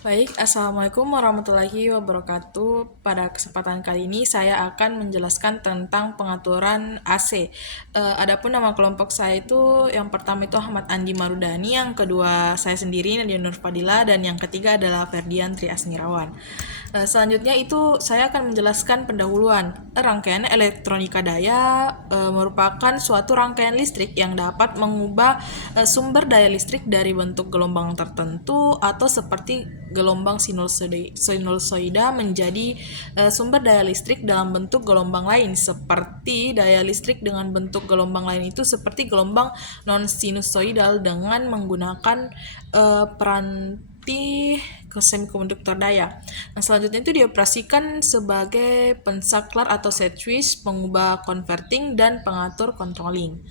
Baik, Assalamualaikum warahmatullahi wabarakatuh. Pada kesempatan kali ini saya akan menjelaskan tentang pengaturan AC. Adapun nama kelompok saya itu yang pertama itu Ahmad Andi Marudani, yang kedua saya sendiri Nadia Nur Fadila, dan yang ketiga adalah Ferdian Tri Asmirawan. Selanjutnya itu saya akan menjelaskan pendahuluan. Rangkaian elektronika daya merupakan suatu rangkaian listrik yang dapat mengubah sumber daya listrik dari bentuk gelombang tertentu atau seperti gelombang sinusoida menjadi sumber daya listrik dalam bentuk gelombang lain, seperti daya listrik dengan bentuk gelombang lain itu seperti gelombang non sinusoidal dengan menggunakan peranti ke semikonduktor daya. Nah, selanjutnya itu dioperasikan sebagai pensaklar atau set switch, pengubah converting, dan pengatur controlling.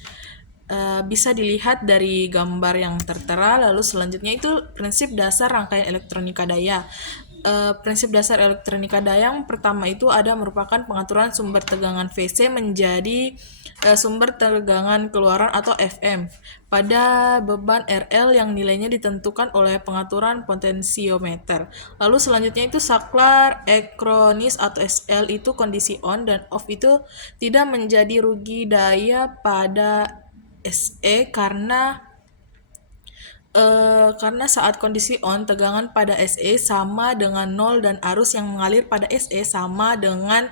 Bisa dilihat dari gambar yang tertera. Lalu selanjutnya itu prinsip dasar rangkaian elektronika daya. Prinsip dasar elektronika daya yang pertama itu ada merupakan pengaturan sumber tegangan VC menjadi sumber tegangan keluaran atau FM pada beban RL yang nilainya ditentukan oleh pengaturan potensiometer. Lalu selanjutnya itu saklar ekronis atau SL itu kondisi on dan off itu tidak menjadi rugi daya pada SE karena saat kondisi on, tegangan pada SE sama dengan nol dan arus yang mengalir pada SE eh, sama dengan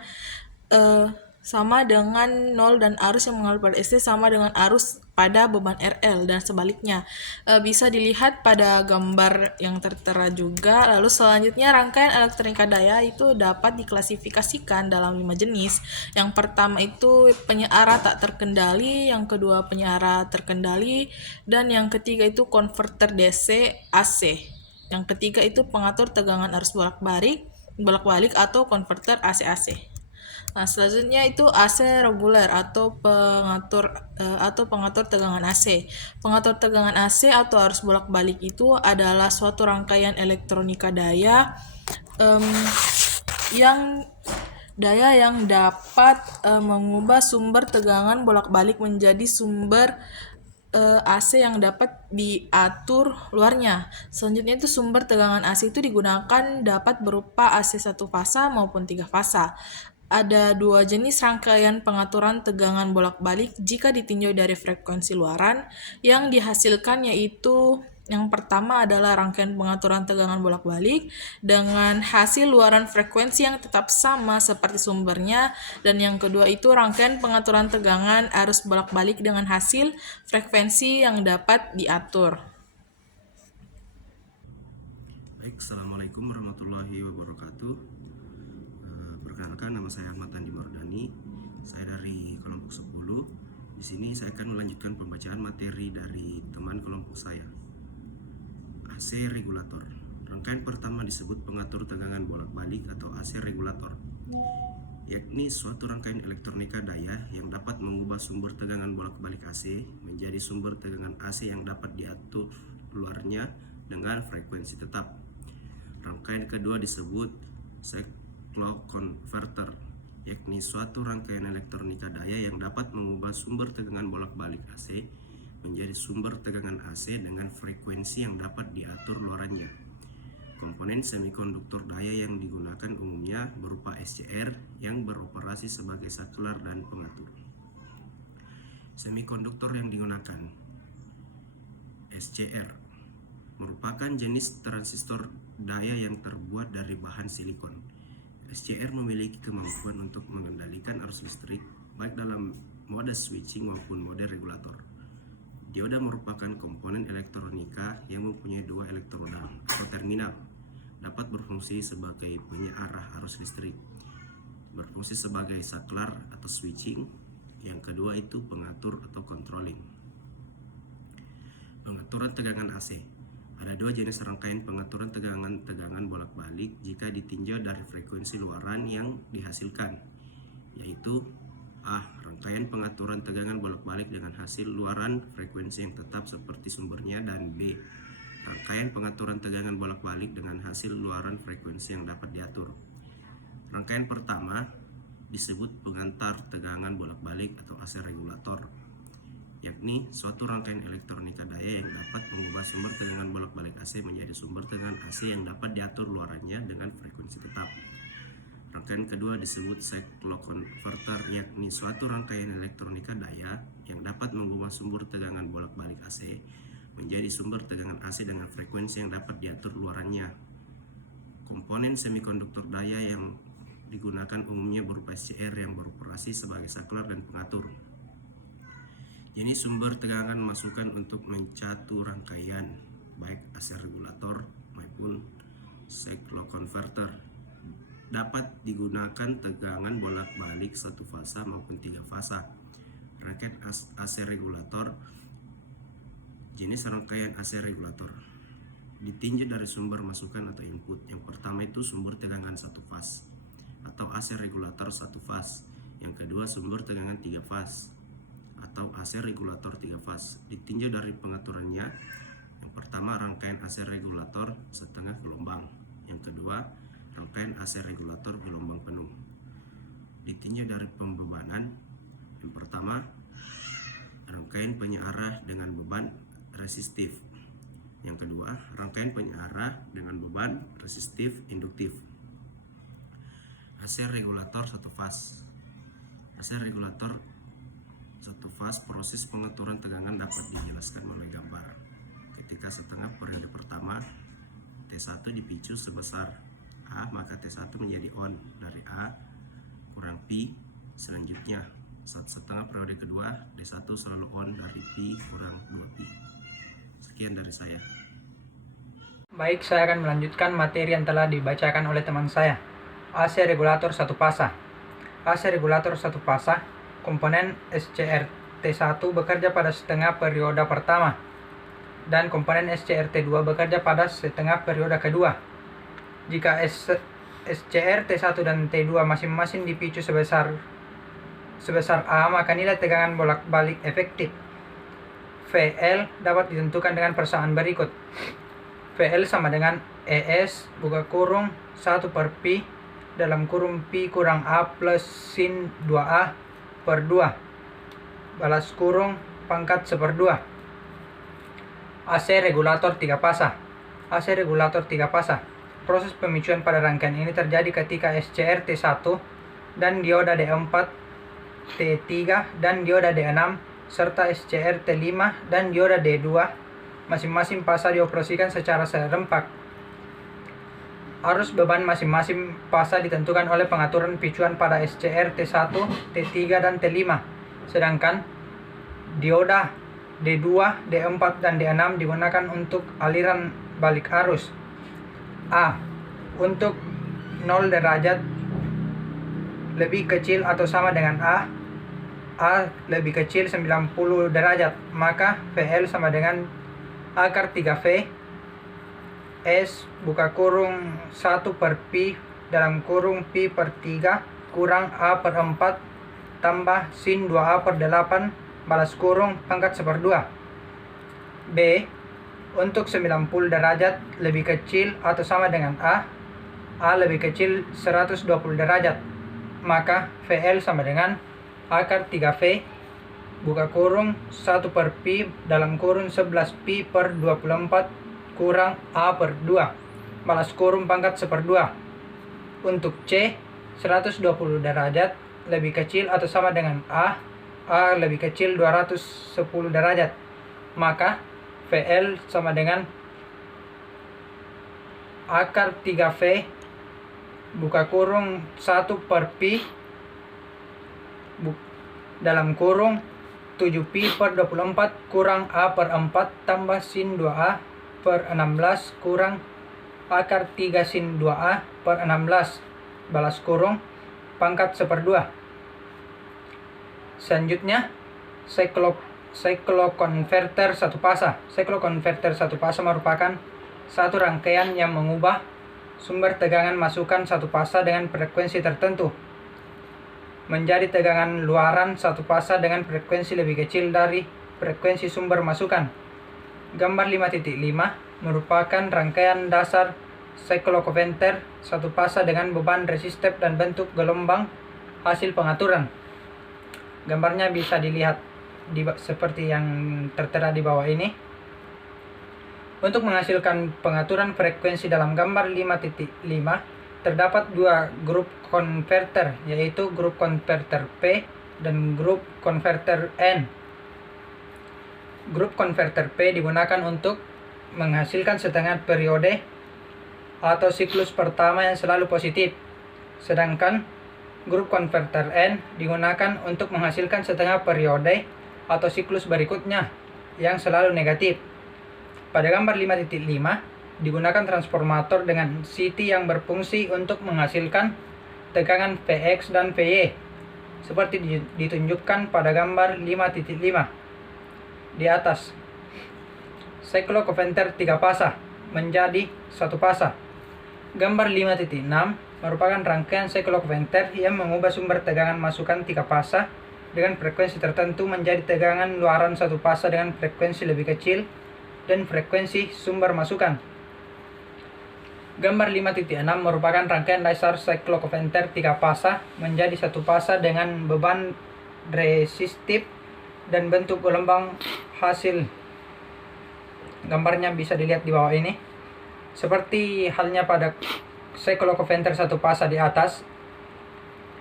nol dan arus yang mengalir pada SE sama dengan arus pada beban RL dan sebaliknya. Bisa dilihat pada gambar yang tertera juga. Lalu selanjutnya rangkaian elektronika daya itu dapat diklasifikasikan dalam 5 jenis. Yang pertama itu penyeara tak terkendali, yang kedua penyeara terkendali, dan yang ketiga itu konverter DC AC. Yang ketiga itu pengatur tegangan arus bolak-balik atau konverter AC-AC. Nah, selanjutnya itu AC reguler atau pengatur tegangan AC. Pengatur tegangan AC atau arus bolak-balik itu adalah suatu rangkaian elektronika daya em, yang yang dapat mengubah sumber tegangan bolak-balik menjadi sumber AC yang dapat diatur luarnya. Selanjutnya itu sumber tegangan AC itu digunakan dapat berupa AC satu fasa maupun tiga fasa. Ada dua jenis rangkaian pengaturan tegangan bolak-balik jika ditinjau dari frekuensi luaran. Yang dihasilkan yaitu yang pertama adalah rangkaian pengaturan tegangan bolak-balik dengan hasil luaran frekuensi yang tetap sama seperti sumbernya, dan yang kedua itu rangkaian pengaturan tegangan arus bolak-balik dengan hasil frekuensi yang dapat diatur. Baik, Assalamualaikum warahmatullahi wabarakatuh. Perkenalkan, nama saya Ahmad Andi Mardani. Saya dari kelompok 10. Di sini saya akan melanjutkan pembacaan materi dari teman kelompok saya. AC regulator. Rangkaian pertama disebut pengatur tegangan bolak-balik atau AC regulator, yakni suatu rangkaian elektronika daya yang dapat mengubah sumber tegangan bolak-balik AC menjadi sumber tegangan AC yang dapat diatur luarnya dengan frekuensi tetap. Rangkaian kedua disebut cycloconverter, converter, yakni suatu rangkaian elektronika daya yang dapat mengubah sumber tegangan bolak-balik AC menjadi sumber tegangan AC dengan frekuensi yang dapat diatur luarannya. Komponen semikonduktor daya yang digunakan umumnya berupa SCR yang beroperasi sebagai saklar dan pengatur. Semikonduktor yang digunakan SCR merupakan jenis transistor daya yang terbuat dari bahan silikon. SCR memiliki kemampuan untuk mengendalikan arus listrik baik dalam mode switching maupun mode regulator. Dioda merupakan komponen elektronika yang mempunyai dua elektroda atau terminal, dapat berfungsi sebagai penyearah arus listrik, berfungsi sebagai saklar atau switching. Yang kedua itu pengatur atau controlling. Pengaturan tegangan AC. Ada dua jenis rangkaian pengaturan tegangan bolak-balik jika ditinjau dari frekuensi luaran yang dihasilkan, yaitu A. Rangkaian pengaturan tegangan bolak-balik dengan hasil luaran frekuensi yang tetap seperti sumbernya, dan B. Rangkaian pengaturan tegangan bolak-balik dengan hasil luaran frekuensi yang dapat diatur. Rangkaian pertama disebut pengantar tegangan bolak-balik atau AC regulator, yakni suatu rangkaian elektronika daya yang dapat mengubah sumber tegangan bolak-balik AC menjadi sumber tegangan AC yang dapat diatur luarannya dengan frekuensi tetap. Rangkaian kedua disebut cycloconverter, yakni suatu rangkaian elektronika daya yang dapat mengubah sumber tegangan bolak-balik AC menjadi sumber tegangan AC dengan frekuensi yang dapat diatur luarannya. Komponen semikonduktor daya yang digunakan umumnya berupa SCR yang beroperasi sebagai saklar dan pengatur. Jenis sumber tegangan masukan untuk mencatu rangkaian baik AC regulator maupun cycloconverter dapat digunakan tegangan bolak-balik satu fasa maupun tiga fasa. Rangkaian AC regulator. Jenis rangkaian AC regulator ditinjau dari sumber masukan atau input. Yang pertama itu sumber tegangan satu fas atau AC regulator satu fas. Yang kedua sumber tegangan tiga fas atau AC regulator 3 fas. Ditinjau dari pengaturannya. Yang pertama rangkaian AC regulator setengah gelombang. Yang kedua rangkaian AC regulator gelombang penuh. Ditinjau dari pembebanan. Yang pertama rangkaian penyearah dengan beban resistif. Yang kedua rangkaian penyearah dengan beban resistif induktif. AC regulator satu fas. AC regulator satu fas, proses pengaturan tegangan dapat dijelaskan melalui gambar. Ketika setengah periode pertama T1 dipicu sebesar A, maka T1 menjadi on dari A kurang P. Selanjutnya saat setengah periode kedua D1 selalu on dari P kurang 2P. Sekian dari saya. Baik, saya akan melanjutkan materi yang telah dibacakan oleh teman saya. AC regulator satu fasa. AC regulator satu fasa, komponen SCR T1 bekerja pada setengah periode pertama dan komponen SCR T2 bekerja pada setengah periode kedua. Jika SCR T1 dan T2 masing-masing dipicu sebesar A, maka nilai tegangan bolak-balik efektif VL dapat ditentukan dengan persamaan berikut. VL sama dengan ES buka kurung 1 per Pi dalam kurung Pi kurang A plus sin 2A per 2 balas kurung pangkat 1/2. AC regulator 3 fasa. AC regulator 3 fasa. Proses pemicuan pada rangkaian ini terjadi ketika SCR T1 dan dioda D4, T3 dan dioda D6 serta SCR T5 dan dioda D2 masing-masing fasa dioperasikan secara serempak. Arus beban masing-masing fasa ditentukan oleh pengaturan picuan pada SCR T1, T3 dan T5. Sedangkan dioda D2, D4 dan D6 digunakan untuk aliran balik arus. A. Untuk 0 derajat lebih kecil atau sama dengan A lebih kecil 90 derajat, maka VL sama dengan akar 3V S buka kurung 1 per Pi dalam kurung Pi per 3 kurang A per 4 tambah sin 2A per 8 balas kurung pangkat 1/2. B. Untuk 90 derajat lebih kecil atau sama dengan A lebih kecil 120 derajat, maka VL sama dengan akar 3V buka kurung 1 per Pi dalam kurung 11 Pi per 24 kurang A per 2 balas kurung pangkat 1/2. Untuk C, 120 derajat lebih kecil atau sama dengan A lebih kecil 210 derajat, maka VL sama dengan akar 3V buka kurung 1 per Pi dalam kurung 7Pi per 24 kurang A per 4 tambah sin 2A per 16 kurang akar 3 sin 2A per 16 balas kurung pangkat 1/2. Selanjutnya cycloconverter satu fasa. Cycloconverter satu fasa merupakan satu rangkaian yang mengubah sumber tegangan masukan satu fasa dengan frekuensi tertentu menjadi tegangan luaran satu fasa dengan frekuensi lebih kecil dari frekuensi sumber masukan. Gambar 5.5 merupakan rangkaian dasar cycloconverter satu fasa dengan beban resistif dan bentuk gelombang hasil pengaturan. Gambarnya bisa dilihat. seperti yang tertera di bawah ini. Untuk menghasilkan pengaturan frekuensi dalam gambar 5.5, terdapat dua grup konverter, yaitu grup konverter P dan grup konverter N. Grup konverter P digunakan untuk menghasilkan setengah periode atau siklus pertama yang selalu positif, sedangkan grup konverter N digunakan untuk menghasilkan setengah periode atau siklus berikutnya yang selalu negatif. Pada gambar 5.5 digunakan transformator dengan CT yang berfungsi untuk menghasilkan tegangan Vx dan Vy seperti ditunjukkan pada gambar 5.5 di atas. Cycloconverter 3 fasa menjadi 1 fasa. Gambar 5.6 merupakan rangkaian cycloconverter yang mengubah sumber tegangan masukan 3 fasa dengan frekuensi tertentu menjadi tegangan luaran 1 fasa dengan frekuensi lebih kecil dan frekuensi sumber masukan. Gambar 5.6 merupakan rangkaian laser cycloconverter 3 fasa menjadi 1 fasa dengan beban resistif dan bentuk gelombang hasil. Gambarnya bisa dilihat di bawah ini. Seperti halnya pada cycloconverter 1 fasa di atas,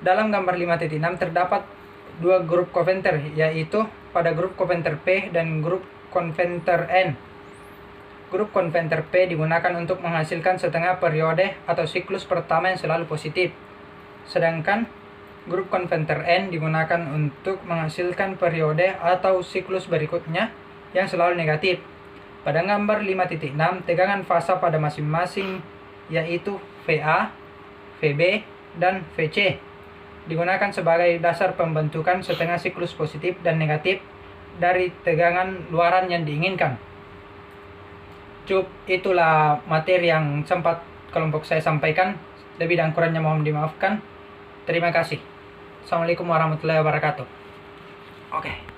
dalam gambar 5.6 terdapat dua grup konverter, yaitu pada grup konverter P dan grup konverter N. Grup konverter P digunakan untuk menghasilkan setengah periode atau siklus pertama yang selalu positif, sedangkan grup konverter N digunakan untuk menghasilkan periode atau siklus berikutnya yang selalu negatif. Pada gambar 5.6, tegangan fasa pada masing-masing yaitu VA, VB, dan VC digunakan sebagai dasar pembentukan setengah siklus positif dan negatif dari tegangan luaran yang diinginkan. Cukup itulah materi yang sempat kelompok saya sampaikan. Lebih dan kurangnya mohon dimaafkan. Terima kasih. Assalamualaikum warahmatullahi wabarakatuh. Oke.